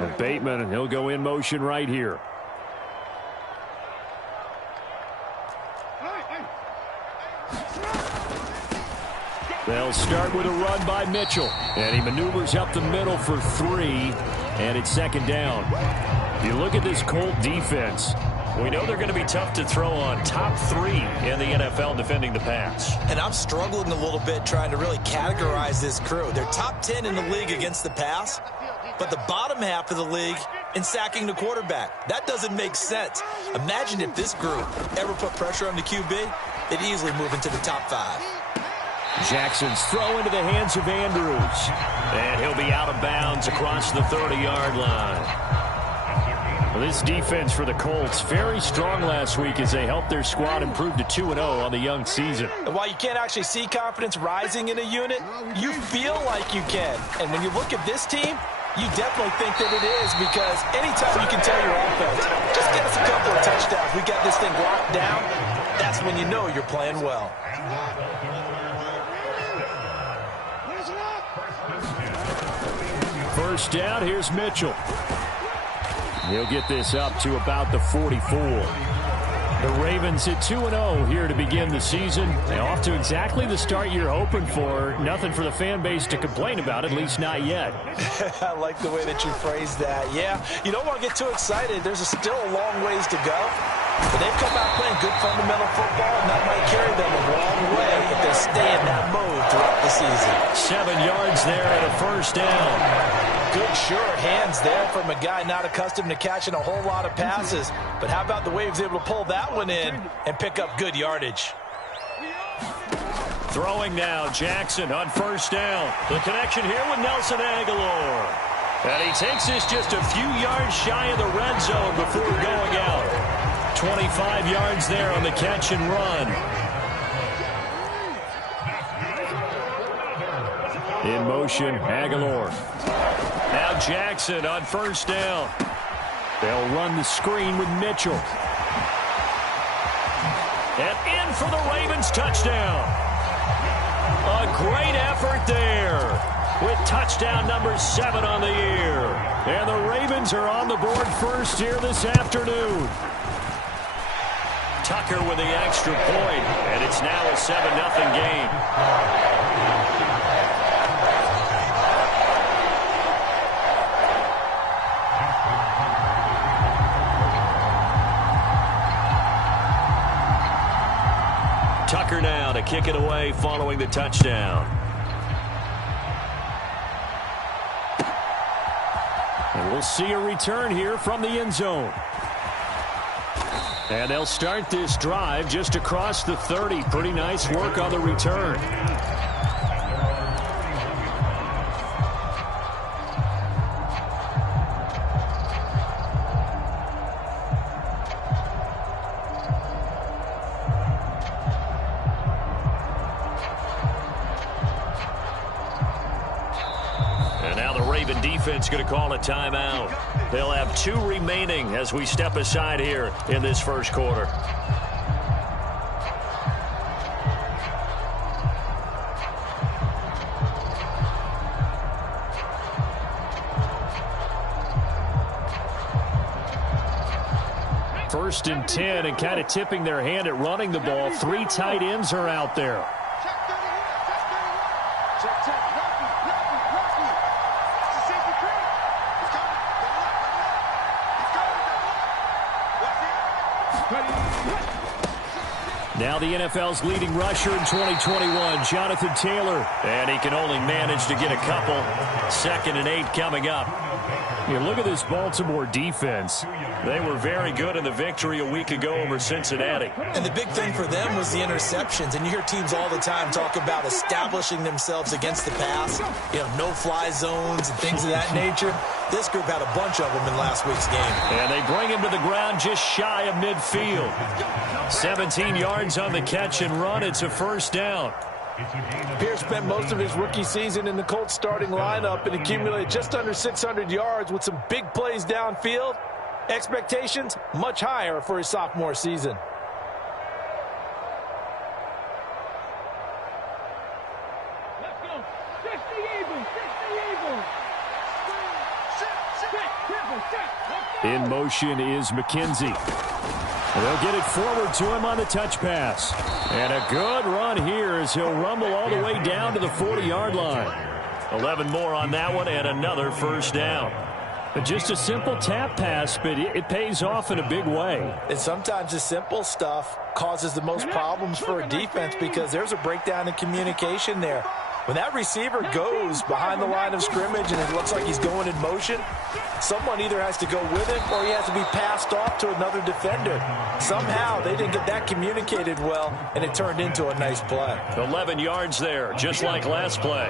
And Bateman, and he'll go in motion right here. They'll start with a run by Mitchell. And he maneuvers up the middle for 3. And it's second down. If you look at this Colt defense, we know they're going to be tough to throw on. Top 3 in the NFL defending the pass. And I'm struggling a little bit trying to really categorize this crew. They're top 10 in the league against the pass, but the bottom half of the league in sacking the quarterback. That doesn't make sense. Imagine if this group ever put pressure on the QB, they'd easily move into the top 5. Jackson's throw into the hands of Andrews. And he'll be out of bounds across the 30-yard line. Well, this defense for the Colts, very strong last week as they helped their squad improve to 2-0 on the young season. And while you can't actually see confidence rising in a unit, you feel like you can. And when you look at this team, you definitely think that it is, because anytime you can tell your offense, just get us a couple of touchdowns, we got this thing locked down, that's when you know you're playing well. First down, here's Mitchell. He'll get this up to about the 44. The Ravens at 2-0 here to begin the season. They're off to exactly the start you're hoping for. Nothing for the fan base to complain about, at least not yet. I like the way that you phrased that. Yeah, you don't want to get too excited. There's still a long ways to go. But they've come out playing good fundamental football, and that might carry them a long way if they stay in that mode throughout the season. 7 yards there at a first down. Good, sure hands there from a guy not accustomed to catching a whole lot of passes. But how about the way he was able to pull that one in and pick up good yardage? Throwing now, Jackson on first down. The connection here with Nelson Aguilar. And he takes this just a few yards shy of the red zone before going out. 25 yards there on the catch and run. In motion, Aguilar. Now Jackson on first down. They'll run the screen with Mitchell. And in for the Ravens touchdown. A great effort there with touchdown number 7 on the year. And the Ravens are on the board first here this afternoon. Tucker with the extra point, and it's now a 7-0 game. Tucker now to kick it away following the touchdown. And we'll see a return here from the end zone. And they'll start this drive just across the 30. Pretty nice work on the return. Defense going to call a timeout. They'll have 2 remaining as we step aside here in this first quarter. First and 10, and kind of tipping their hand at running the ball. 3 tight ends are out there. Now the NFL's leading rusher in 2021, Jonathan Taylor. And he can only manage to get a couple. 2nd and 8 coming up. Look at this Baltimore defense. They were very good in the victory a week ago over Cincinnati. And the big thing for them was the interceptions. And you hear teams all the time talk about establishing themselves against the pass. No-fly zones and things of that nature. This group had a bunch of them in last week's game. And they bring him to the ground just shy of midfield. 17 yards on the catch and run. It's a first down. Pierce spent most of his rookie season in the Colts starting lineup and accumulated just under 600 yards with some big plays downfield. Expectations much higher for his sophomore season. Let's go. 60 Eagles. 60 Eagles. In motion is McKenzie. They'll get it forward to him on the touch pass. And a good run here as he'll rumble all the way down to the 40-yard line. 11 more on that one and another first down. Just a simple tap pass, but it pays off in a big way. And sometimes the simple stuff causes the most problems for a defense because there's a breakdown in communication there. When that receiver goes behind the line of scrimmage and it looks like he's going in motion, someone either has to go with him or he has to be passed off to another defender. Somehow they didn't get that communicated well, and it turned into a nice play. 11 yards there, just like last play.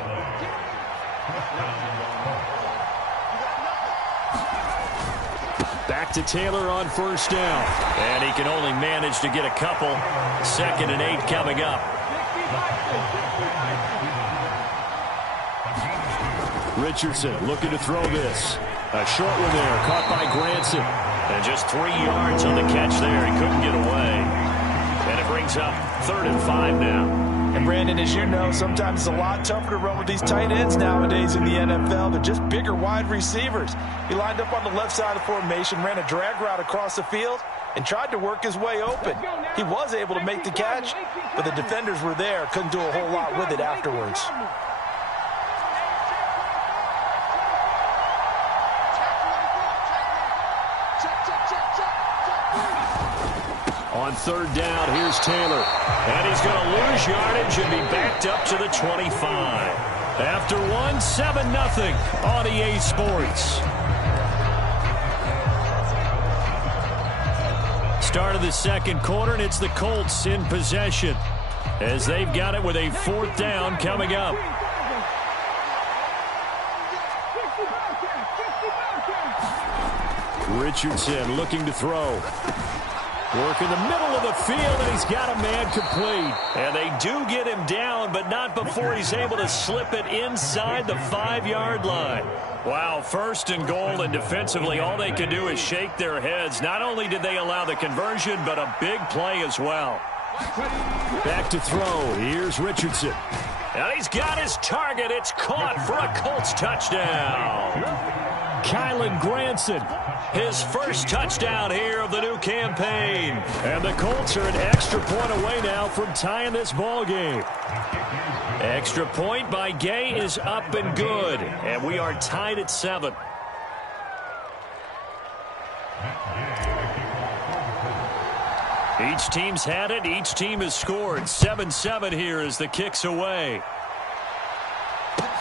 Back to Taylor on first down. And he can only manage to get a couple. 2nd and 8 coming up. Richardson looking to throw this. A short one there, caught by Granson. And just 3 yards on the catch there. He couldn't get away. And it brings up 3rd and 5 now. And Brandon, as you know, sometimes it's a lot tougher to run with these tight ends nowadays in the NFL. They're just bigger wide receivers. He lined up on the left side of formation, ran a drag route across the field, and tried to work his way open. He was able to make the catch, but the defenders were there, couldn't do a whole lot with it afterwards. On 3rd down, here's Taylor. And he's going to lose yardage and be backed up to the 25. After 7-0 on EA Sports. Start of the second quarter, and it's the Colts in possession as they've got it with a 4th down coming up. Richardson looking to throw. Work in the middle of the field, and he's got a man complete. And they do get him down, but not before he's able to slip it inside the 5-yard line. Wow, 1st and goal, and defensively all they can do is shake their heads. Not only did they allow the conversion, but a big play as well. Back to throw. Here's Richardson. And he's got his target. It's caught for a Colts touchdown. Kylen Granson, his first touchdown here of the new campaign. And the Colts are an extra point away now from tying this ball game. Extra point by Gay is up and good. And we are tied at 7. Each team's had it. Each team has scored. 7-7 here as the kick's away.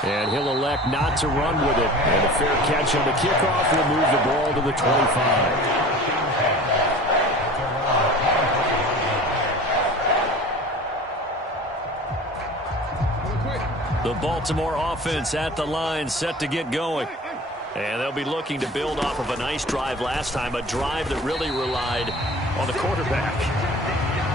And he'll elect not to run with it. And a fair catch on the kickoff will move the ball to the 25. The Baltimore offense at the line, set to get going. And they'll be looking to build off of a nice drive last time, a drive that really relied on the quarterback.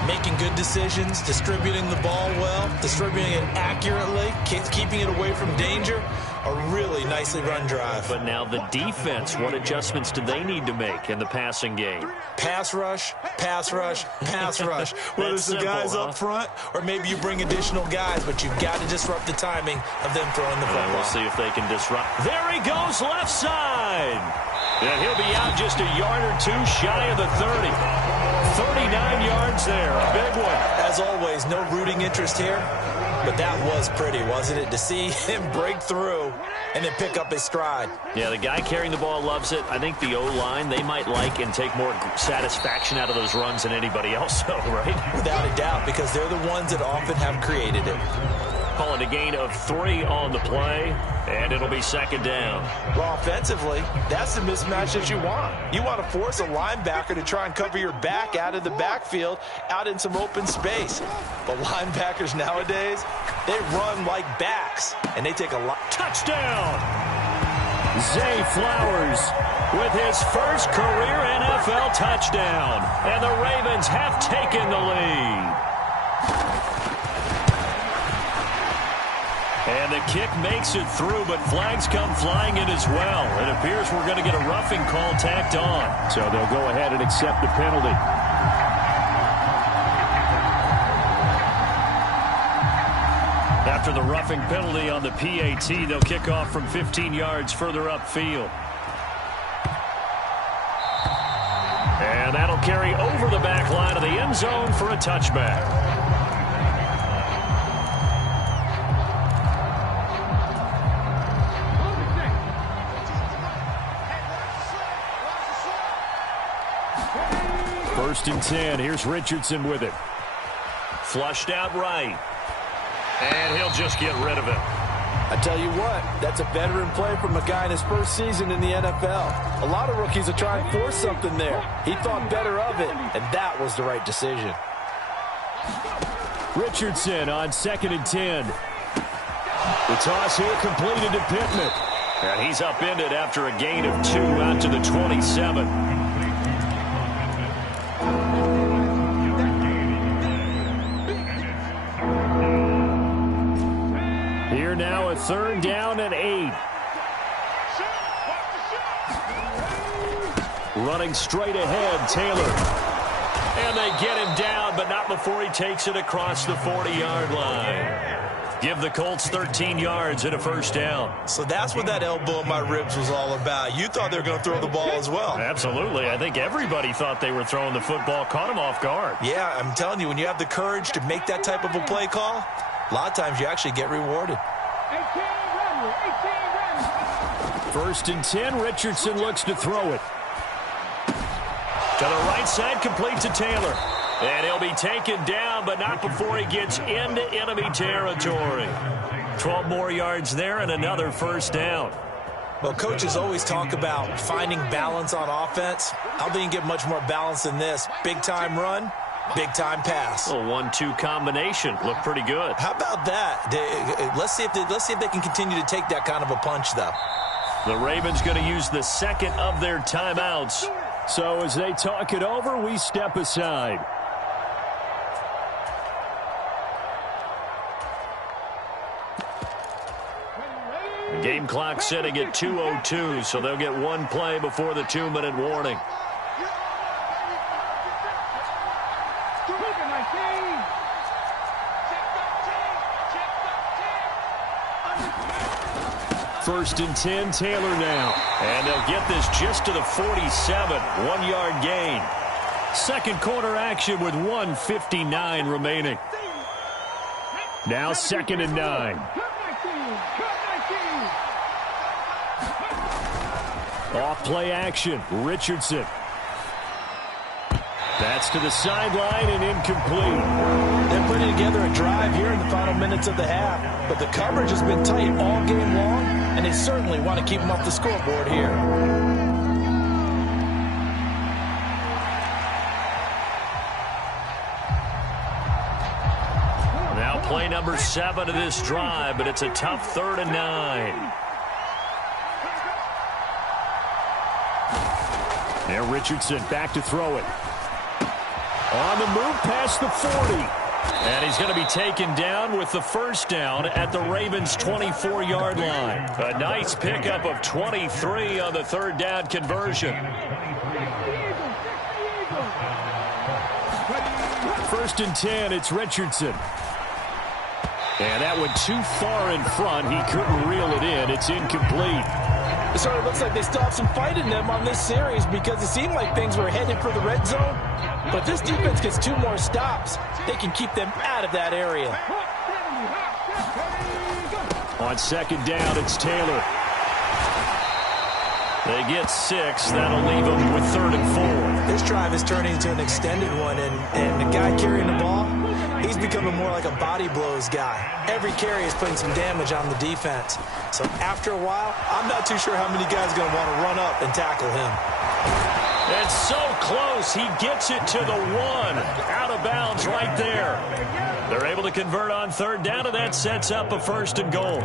Making good decisions, distributing the ball well, distributing it accurately, keeping it away from danger. A really nicely run drive. But now the defense, what adjustments do they need to make in the passing game? Pass rush, pass rush, pass rush. Whether it's the guys up front or maybe you bring additional guys, but you've got to disrupt the timing of them throwing the football. We'll see if they can disrupt. There he goes, left side. And he'll be out just a yard or two shy of the 30. 39 yards there, a big one. As always, no rooting interest here, but that was pretty, wasn't it? To see him break through and then pick up his stride. Yeah, the guy carrying the ball loves it. I think the O-line, they might like and take more satisfaction out of those runs than anybody else, though, right? Without a doubt, because they're the ones that often have created it. Call it a gain of 3 on the play, and it'll be second down. Well, offensively, that's the mismatch that you want. You want to force a linebacker to try and cover your back out of the backfield, out in some open space. But linebackers nowadays, they run like backs, and they take a lot. Touchdown! Zay Flowers with his first career NFL touchdown, and the Ravens have taken the lead. And the kick makes it through, but flags come flying in as well. It appears we're going to get a roughing call tacked on. So they'll go ahead and accept the penalty. After the roughing penalty on the PAT, they'll kick off from 15 yards further upfield. And that'll carry over the back line of the end zone for a touchback. First and 10. Here's Richardson with it. Flushed out right. And he'll just get rid of it. I tell you what, that's a veteran play from a guy in his first season in the NFL. A lot of rookies are trying to force something there. He thought better of it, and that was the right decision. Richardson on 2nd and 10. The toss here completed to Pittman. And he's upended after a gain of 2 out to the 27. Here now a 3rd down and 8. Running straight ahead, Taylor. And they get him down, but not before he takes it across the 40-yard line. Give the Colts 13 yards and a 1st down. So that's what that elbow in my ribs was all about. You thought they were going to throw the ball as well. Absolutely. I think everybody thought they were throwing the football, caught him off guard. Yeah, I'm telling you, when you have the courage to make that type of a play call, a lot of times you actually get rewarded. 1st and 10, Richardson looks to throw it. To the right side, complete to Taylor. And he'll be taken down, but not before he gets into enemy territory. 12 more yards there and another 1st down. Well, coaches always talk about finding balance on offense. I don't think you can get much more balance than this. Big-time run, big-time pass. A 1-2 combination. Looked pretty good. How about that? Let's see if they can continue to take that kind of a punch, though. The Ravens going to use the 2nd of their timeouts. So as they talk it over, we step aside. The game clock setting at 2:02, so they'll get 1 play before the 2-minute warning. First and 10, Taylor now. And they'll get this just to the 47, 1-yard gain. Second quarter action with 1:59 remaining. Now 2nd and 9. Off play action, Richardson. That's to the sideline and incomplete. They're putting together a drive here in the final minutes of the half, but the coverage has been tight all game long, and they certainly want to keep them off the scoreboard here. Now play number 7 of this drive, but it's a tough 3rd and 9. Now Richardson back to throw it. On the move past the 40. And he's going to be taken down with the 1st down at the Ravens' 24-yard line. A nice pickup of 23 on the 3rd down conversion. 1st and 10, it's Richardson. And that went too far in front. He couldn't reel it in. It's incomplete. It sort of looks like they still have some fight in them on this series because it seemed like things were headed for the red zone. But if this defense gets 2 more stops, they can keep them out of that area. On 2nd down, it's Taylor. They get 6. That'll leave them with 3rd and 4. This drive is turning into an extended one, and the guy carrying the ball, he's becoming more like a body blows guy. Every carry is putting some damage on the defense. So after a while, I'm not too sure how many guys are going to want to run up and tackle him. It's so close. He gets it to the 1. Out of bounds right there. They're able to convert on 3rd down, and that sets up a 1st and goal.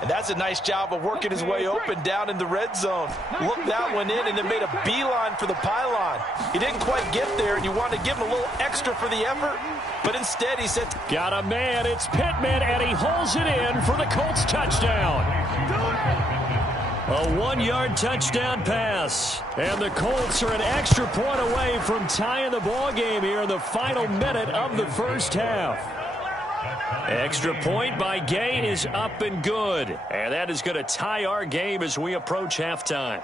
And that's a nice job of working his way open down in the red zone. Looked that one in and then made a beeline for the pylon. He didn't quite get there, and you wanted to give him a little extra for the effort, but instead he said, got a man, it's Pittman, and he holds it in for the Colts touchdown. A 1-yard touchdown pass. And the Colts are an extra point away from tying the ball game here in the final minute of the 1st half. Extra point by Gain is up and good. And that is going to tie our game as we approach halftime.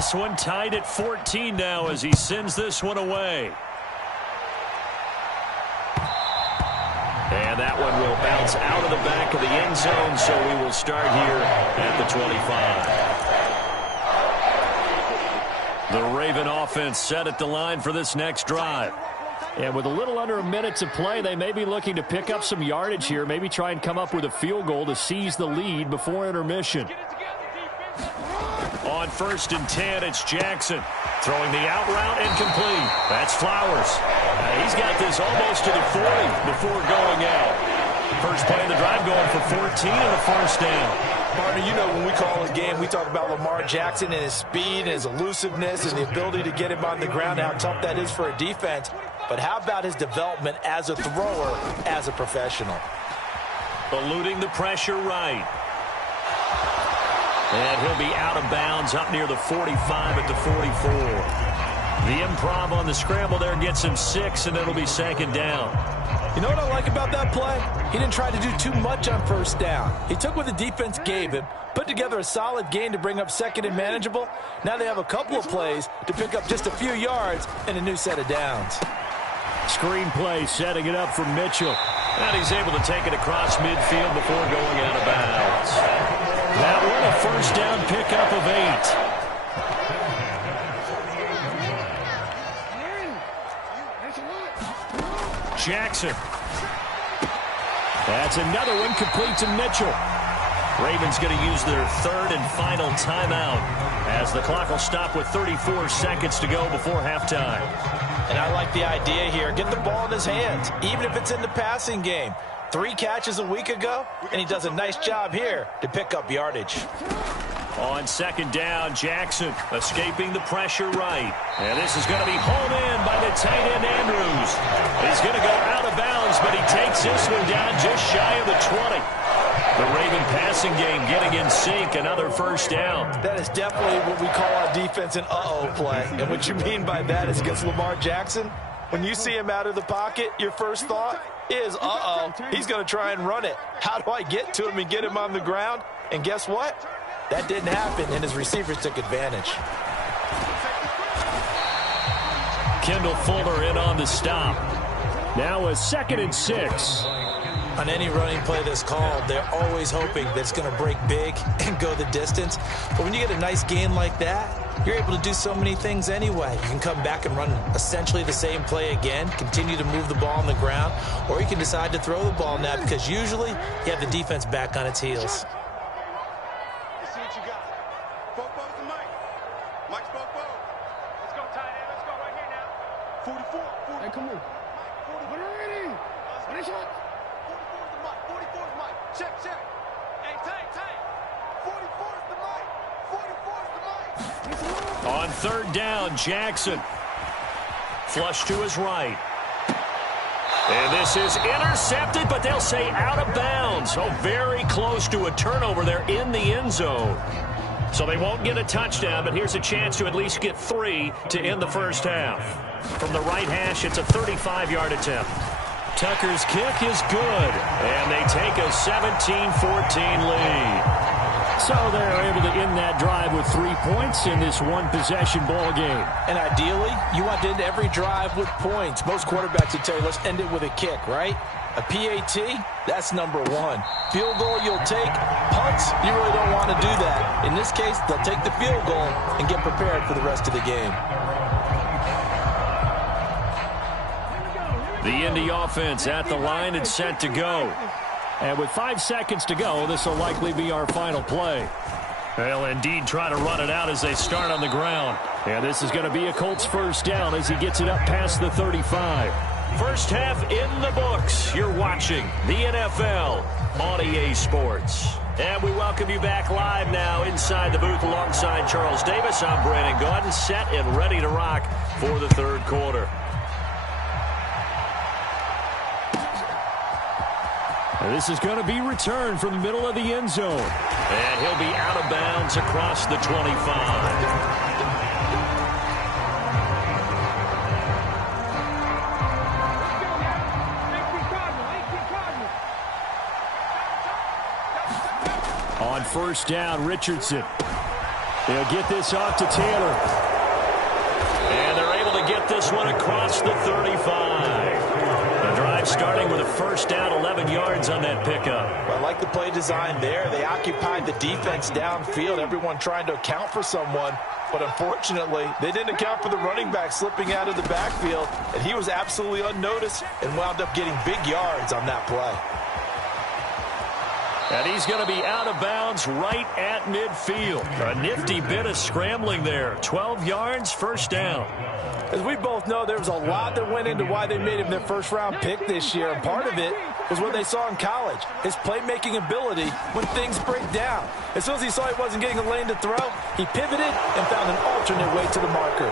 This one tied at 14 now as he sends this one away. And that one will bounce out of the back of the end zone, so we will start here at the 25. The Raven offense set at the line for this next drive. And with a little under a minute to play, they may be looking to pick up some yardage here, maybe try and come up with a field goal to seize the lead before intermission. On 1st and 10, it's Jackson. Throwing the out route incomplete. That's Flowers. He's got this almost to the 40 before going out. First play of the drive going for 14 and a first down. Partner, you know when we call a game, we talk about Lamar Jackson and his speed and his elusiveness and the ability to get him on the ground, how tough that is for a defense. But how about his development as a thrower, as a professional? Eluding the pressure right. And he'll be out of bounds up near the 45 at the 44. The improv on the scramble there gets him 6, and it'll be 2nd down. You know what I like about that play? He didn't try to do too much on 1st down. He took what the defense gave him, put together a solid gain to bring up 2nd and manageable. Now they have a couple of plays to pick up just a few yards and a new set of downs. Screen play setting it up for Mitchell. And he's able to take it across midfield before going out of bounds. That one a 1st down pickup of 8. Jackson. That's another one complete to Mitchell. Ravens going to use their 3rd and final timeout as the clock will stop with 34 seconds to go before halftime. And I like the idea here. Get the ball in his hands, even if it's in the passing game. 3 catches a week ago, and he does a nice job here to pick up yardage. On 2nd down, Jackson escaping the pressure right. And this is going to be hauled in by the tight end Andrews. He's going to go out of bounds, but he takes this one down just shy of the 20. The Raven passing game getting in sync, another 1st down. That is definitely what we call on defense an uh-oh play. And what you mean by that is against Lamar Jackson, when you see him out of the pocket, your first thought is, uh-oh, he's going to try and run it. How do I get to him and get him on the ground? And guess what? That didn't happen, and his receivers took advantage. Kendall Fuller in on the stop. Now a 2nd and 6. On any running play that's called, they're always hoping that it's going to break big and go the distance. But when you get a nice gain like that, you're able to do so many things anyway. You can come back and run essentially the same play again, continue to move the ball on the ground, or you can decide to throw the ball now because usually you have the defense back on its heels. Let's see what you got. Bobo's the mic. Mike's Bobo. Let's go, tight end. Let's go right here now. 44. Hey, come on. When you're ready. Finish up. 44's the mic. 44's mic. Check. Hey, tight. 44's the mic. 44's the mic. On 3rd down, Jackson. Flush to his right. And this is intercepted, but they'll say out of bounds. So very close to a turnover there in the end zone. So they won't get a touchdown, but here's a chance to at least get 3 to end the first half. From the right hash, it's a 35-yard attempt. Tucker's kick is good, and they take a 17-14 lead. So they're able to end that drive with 3 points in this one-possession ball game. And ideally, you want to end every drive with points. Most quarterbacks would tell you, let's end it with a kick, right? A PAT, that's number 1. Field goal you'll take. Punts, you really don't want to do that. In this case, they'll take the field goal and get prepared for the rest of the game. The Indy offense at the line and set to go. And with 5 seconds to go, this will likely be our final play. They'll indeed try to run it out as they start on the ground. And this is going to be a Colts 1st down as he gets it up past the 35. First half in the books. You're watching the NFL on EA Sports. And we welcome you back live now inside the booth alongside Charles Davis. I'm Brandon Gaudin, set and ready to rock for the 3rd quarter. And this is going to be returned from the middle of the end zone. And he'll be out of bounds across the 25. On 1st down, Richardson. They'll get this off to Taylor. And they're able to get this one across the 35. The drive starting with a first down, 11 yards on that pickup. Well, I like the play design there. They occupied the defense downfield, everyone trying to account for someone. But unfortunately, they didn't account for the running back slipping out of the backfield, and he was absolutely unnoticed and wound up getting big yards on that play. And he's going to be out of bounds right at midfield. A nifty bit of scrambling there. 12 yards, first down. As we both know, there was a lot that went into why they made him their first-round pick this year, and part of it was what they saw in college, his playmaking ability when things break down. As soon as he saw he wasn't getting a lane to throw, he pivoted and found an alternate way to the marker.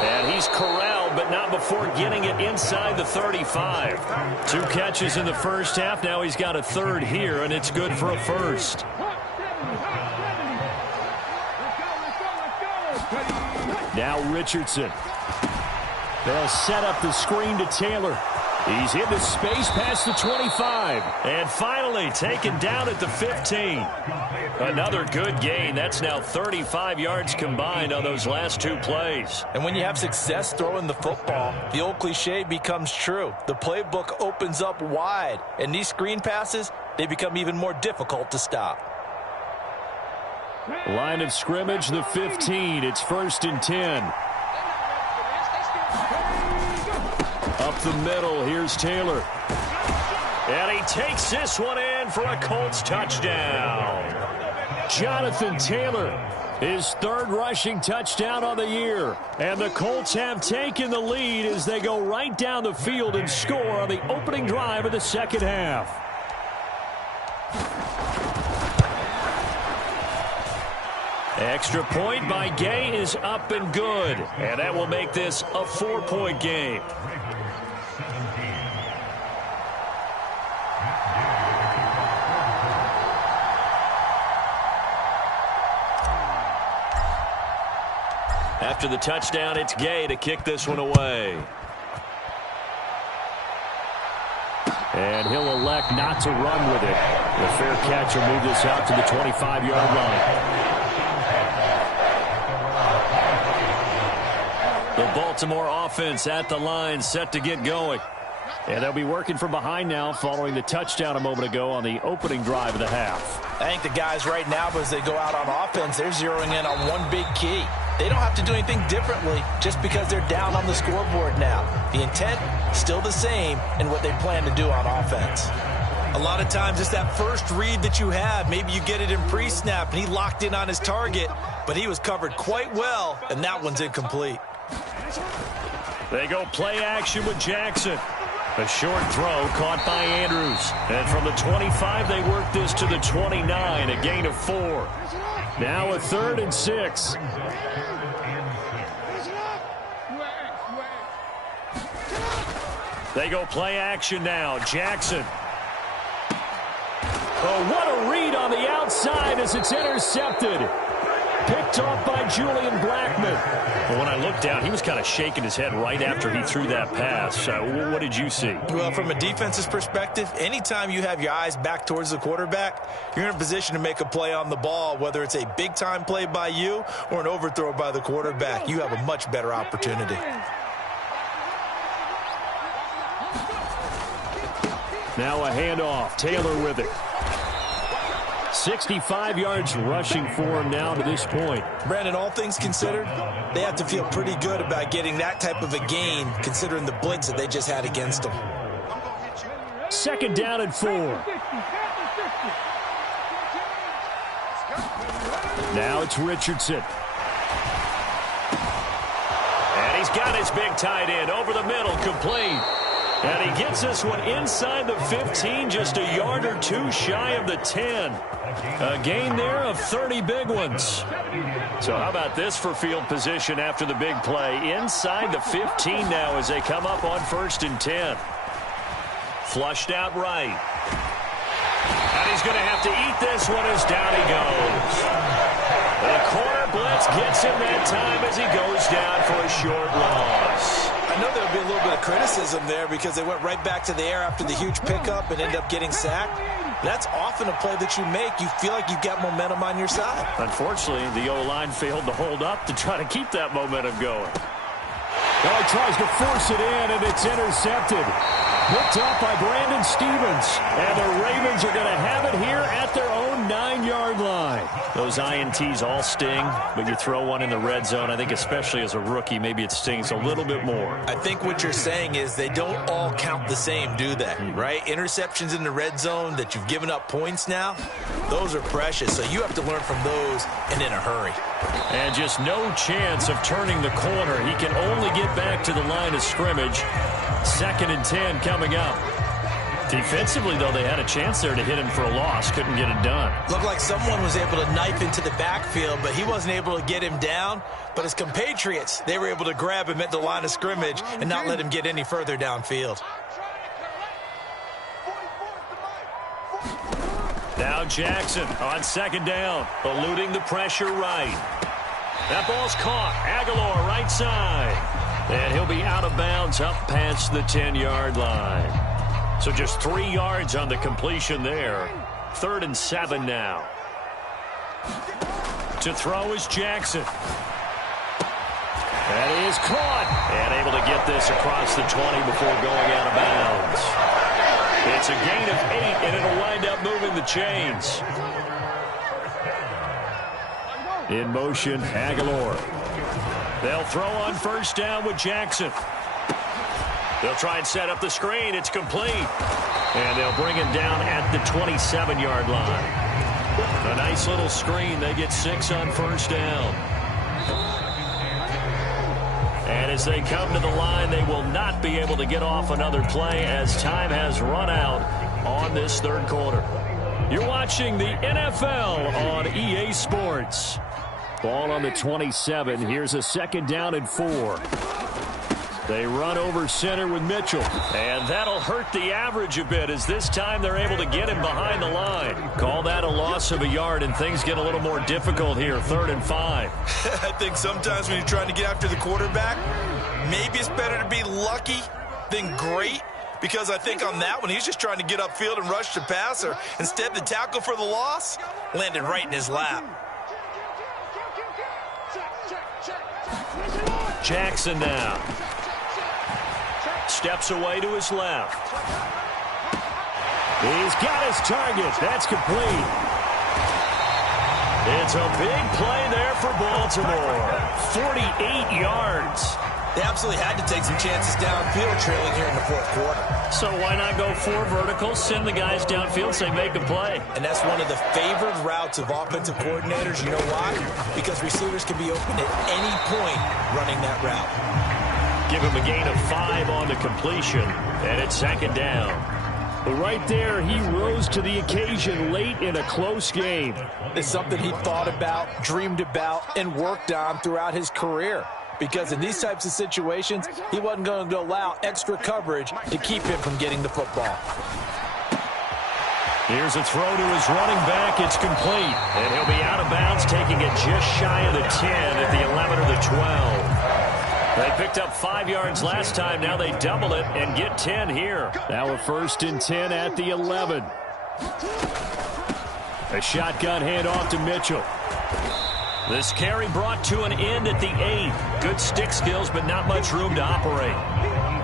And he's corralled, but not before getting it inside the 35. 2 catches in the first half. Now he's got a third here, and it's good for a first. Now Richardson. They'll set up the screen to Taylor. He's into space past the 25. And finally taken down at the 15. Another good gain. That's now 35 yards combined on those last 2 plays. And when you have success throwing the football, the old cliche becomes true. The playbook opens up wide. And these screen passes, they become even more difficult to stop. Line of scrimmage, the 15. It's 1st and 10. Up the middle, here's Taylor. And he takes this one in for a Colts touchdown. Jonathan Taylor, his 3rd rushing touchdown on the year. And the Colts have taken the lead as they go right down the field and score on the opening drive of the second half. Extra point by Gay is up and good. And that will make this a 4-point game. After the touchdown, it's Gay to kick this one away. And he'll elect not to run with it. The fair catch will move this out to the 25-yard line. The Baltimore offense at the line, set to get going. And they'll be working from behind now following the touchdown a moment ago on the opening drive of the half. I think the guys right now, as they go out on offense, they're zeroing in on one big key. They don't have to do anything differently just because they're down on the scoreboard now. The intent, still the same in what they plan to do on offense. A lot of times it's that first read that you have. Maybe you get it in pre-snap, and he locked in on his target, but he was covered quite well, and that one's incomplete. They go play action with Jackson. A short throw caught by Andrews. And from the 25, they work this to the 29, a gain of 4. Now a 3rd and 6. They go play action now. Jackson. Oh, what a read on the outside as it's intercepted. Picked off by Julian Blackmon. Well, when I looked down, he was kind of shaking his head right after he threw that pass. What did you see? Well, from a defense's perspective, anytime you have your eyes back towards the quarterback, you're in a position to make a play on the ball, whether it's a big-time play by you or an overthrow by the quarterback. You have a much better opportunity. Now a handoff. Taylor with it. 65 yards rushing for him now to this point. Brandon, all things considered, they have to feel pretty good about getting that type of a gain, considering the blitz that they just had against them. 2nd down and 4. Now it's Richardson. And he's got his big tight end over the middle, complete. And he gets this one inside the 15, just a yard or 2 shy of the 10. A gain there of 30 big ones. So how about this for field position after the big play? Inside the 15 now as they come up on 1st and 10. Flushed out right. And he's going to have to eat this one as down he goes. The corner blitz gets him that time as he goes down for a short loss. I know there'll be a little bit of criticism there because they went right back to the air after the huge pickup and ended up getting sacked. That's often a play that you make. You feel like you've got momentum on your side. Unfortunately, the O-line failed to hold up to try to keep that momentum going. Well, he tries to force it in, and it's intercepted. Picked up by Brandon Stephens. And the Ravens are going to have it here at their own 9-yard line. Those INTs all sting, but you throw one in the red zone. I think especially as a rookie, maybe it stings a little bit more. I think what you're saying is they don't all count the same, do they? Right? Interceptions in the red zone that you've given up points now, those are precious. So you have to learn from those and in a hurry. And just no chance of turning the corner. He can only get back to the line of scrimmage. 2nd and 10 coming up. Defensively, though, they had a chance there to hit him for a loss. Couldn't get it done. Looked like someone was able to knife into the backfield, but he wasn't able to get him down. But his compatriots, they were able to grab him at the line of scrimmage and not let him get any further downfield. Now Jackson on 2nd down, eluding the pressure right. That ball's caught. Aguilar right side. And he'll be out of bounds up past the 10-yard line. So just 3 yards on the completion there. 3rd and 7 now. To throw is Jackson. That is caught. And able to get this across the 20 before going out of bounds. It's a gain of 8, and it'll wind up moving the chains. In motion, Aguilar. They'll throw on 1st down with Jackson. They'll try and set up the screen. It's complete. And they'll bring him down at the 27-yard line. A nice little screen. They get 6 on 1st down. And as they come to the line, they will not be able to get off another play as time has run out on this 3rd quarter. You're watching the NFL on EA Sports. Ball on the 27. Here's a 2nd down and 4. They run over center with Mitchell. And that'll hurt the average a bit as this time they're able to get him behind the line. Call that a loss of a yard, and things get a little more difficult here. 3rd and 5. I think sometimes when you're trying to get after the quarterback, maybe it's better to be lucky than great. Because I think on that one, he's just trying to get upfield and rush the passer. Instead, the tackle for the loss landed right in his lap. Jackson now. Steps away to his left. He's got his target. That's complete. It's a big play there for Baltimore. 48 yards. They absolutely had to take some chances downfield trailing here in the 4th quarter. So why not go 4 verticals, send the guys downfield, say make a play? And that's one of the favored routes of offensive coordinators. You know why? Because receivers can be open at any point running that route. Give him a gain of 5 on the completion, and it's 2nd down. Right there, he rose to the occasion late in a close game. It's something he thought about, dreamed about, and worked on throughout his career. Because in these types of situations, he wasn't going to allow extra coverage to keep him from getting the football. Here's a throw to his running back. It's complete. And he'll be out of bounds, taking it just shy of the 10 at the 11 or the 12. They picked up 5 yards last time. Now they double it and get 10 here. Now a 1st and 10 at the 11. A shotgun handoff to Mitchell. This carry brought to an end at the 8. Good stick skills, but not much room to operate.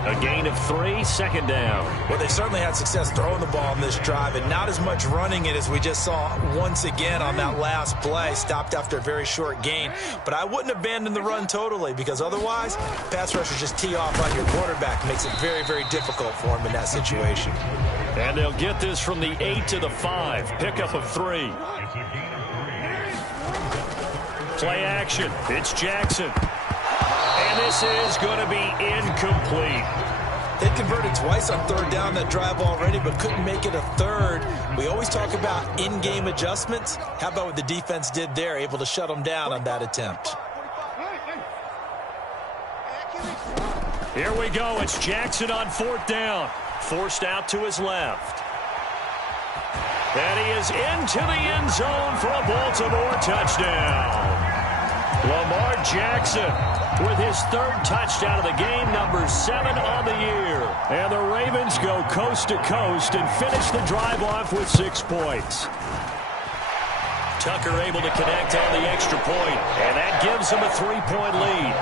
A gain of 3, 2nd down. Well, they certainly had success throwing the ball on this drive, and not as much running it as we just saw once again on that last play. Stopped after a very short gain. But I wouldn't abandon the run totally, because otherwise, pass rushers just tee off on your quarterback. Makes it very, very difficult for him in that situation. And they'll get this from the 8 to the 5. Pickup of 3. Play action. It's Jackson. And this is going to be incomplete. They converted twice on 3rd down that drive already, but couldn't make it a 3rd. We always talk about in-game adjustments. How about what the defense did there, able to shut them down on that attempt? Here we go. It's Jackson on 4th down. Forced out to his left. And he is into the end zone for a Baltimore touchdown. Lamar Jackson with his third touchdown of the game, number 7 on the year. And the Ravens go coast to coast and finish the drive off with 6 points. Tucker able to connect on the extra point, and that gives him a 3-point lead.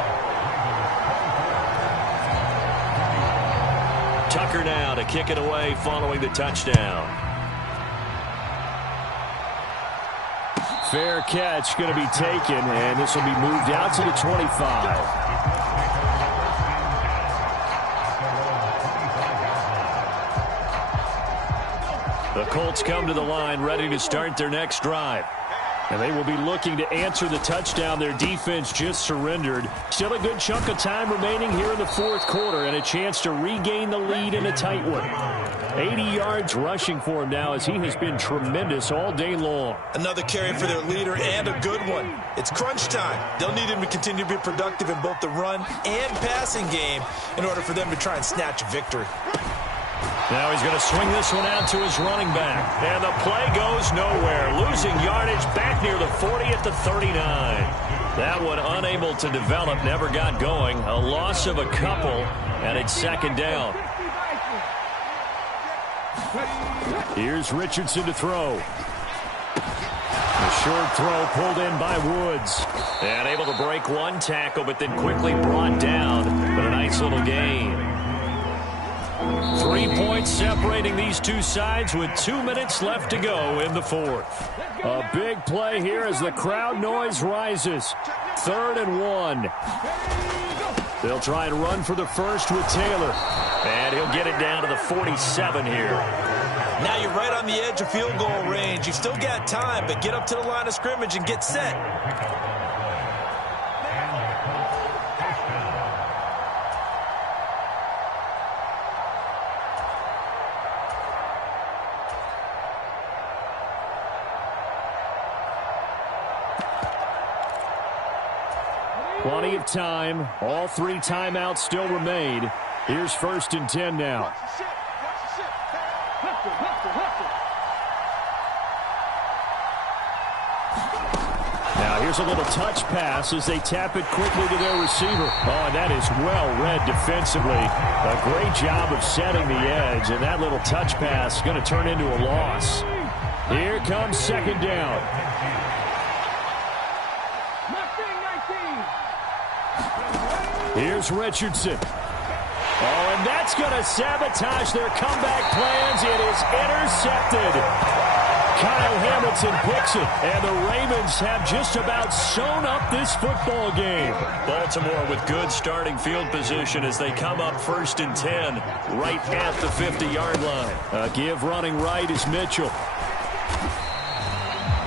Tucker now to kick it away following the touchdown. Fair catch going to be taken, and this will be moved out to the 25. The Colts come to the line ready to start their next drive. And they will be looking to answer the touchdown their defense just surrendered. Still a good chunk of time remaining here in the fourth quarter and a chance to regain the lead in a tight one. 80 yards rushing for him now as he has been tremendous all day long. Another carry for their leader and a good one. It's crunch time. They'll need him to continue to be productive in both the run and passing game in order for them to try and snatch a victory. Now he's going to swing this one out to his running back. And the play goes nowhere. Losing yardage back near the 40 at the 39. That one unable to develop, never got going. A loss of a couple, and it's second down. Here's Richardson to throw. The short throw pulled in by Woods. And able to break one tackle, but then quickly brought down. But a nice little gain. 3 points separating these two sides with 2 minutes left to go in the fourth. A big play here as the crowd noise rises. 3rd and 1. They'll try and run for the first with Taylor. And he'll get it down to the 47 here. Now you're right on the edge of field goal range. You've still got time, but get up to the line of scrimmage and get set. Plenty of time. All 3 timeouts still remain. Here's 1st and 10 now. Now here's a little touch pass as they tap it quickly to their receiver. Oh, and that is well read defensively. A great job of setting the edge, and that little touch pass is going to turn into a loss. Here comes 2nd down. Here's Richardson. Oh, and that's going to sabotage their comeback plans. It is intercepted. Kyle Hamilton picks it, and the Ravens have just about sewn up this football game. Baltimore with good starting field position as they come up 1st and 10, right at the 50-yard line. A give running right is Mitchell.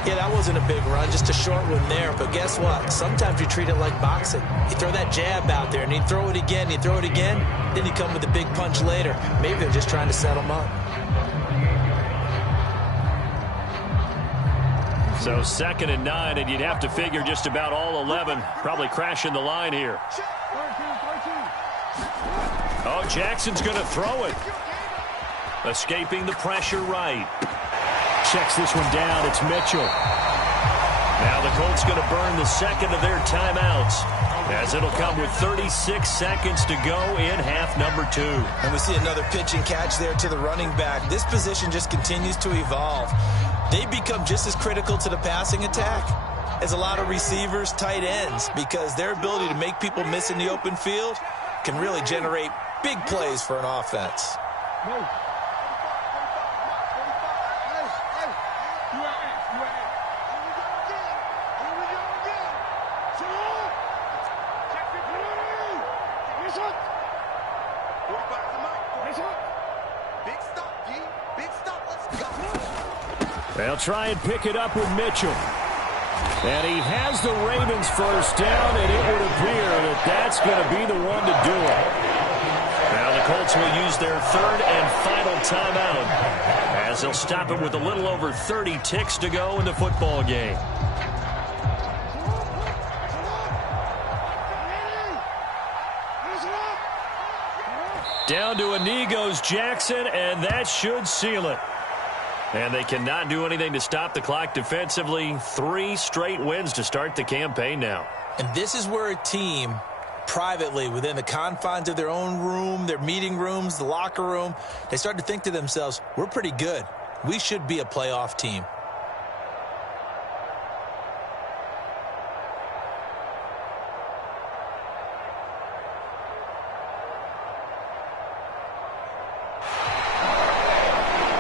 Yeah, that wasn't a big run, just a short one there. But guess what? Sometimes you treat it like boxing. You throw that jab out there, and you throw it again, you throw it again, then you come with a big punch later. Maybe they're just trying to set them up. So 2nd and 9, and you'd have to figure just about all 11 probably crashing the line here. Oh, Jackson's going to throw it. Escaping the pressure right. Checks this one down. It's Mitchell. Now the Colts going to burn the 2nd of their timeouts, as it'll come with 36 seconds to go in half number 2. And we see another pitch and catch there to the running back. This position just continues to evolve. They become just as critical to the passing attack as a lot of receivers, tight ends, because their ability to make people miss in the open field can really generate big plays for an offense. They'll try and pick it up with Mitchell. And he has the Ravens first down, and it would appear that that's going to be the one to do it. Now the Colts will use their 3rd and final timeout, as they'll stop it with a little over 30 ticks to go in the football game. Down to a knee goes Jackson, and that should seal it. And they cannot do anything to stop the clock defensively. 3 straight wins to start the campaign now. And this is where a team privately within the confines of their own room, their meeting rooms, the locker room, they start to think to themselves, we're pretty good. We should be a playoff team.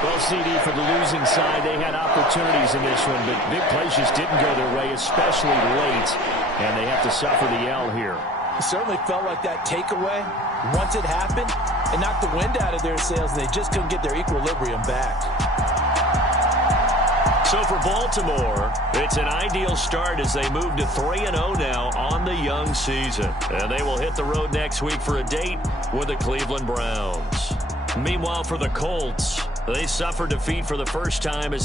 Well, CD, for the losing side, they had opportunities in this one, but big plays just didn't go their way, especially late, and they have to suffer the L here. It certainly felt like that takeaway, once it happened, it knocked the wind out of their sails, and they just couldn't get their equilibrium back. So for Baltimore, it's an ideal start as they move to 3-0 now on the young season. And they will hit the road next week for a date with the Cleveland Browns. Meanwhile, for the Colts, they suffered defeat for the first time as they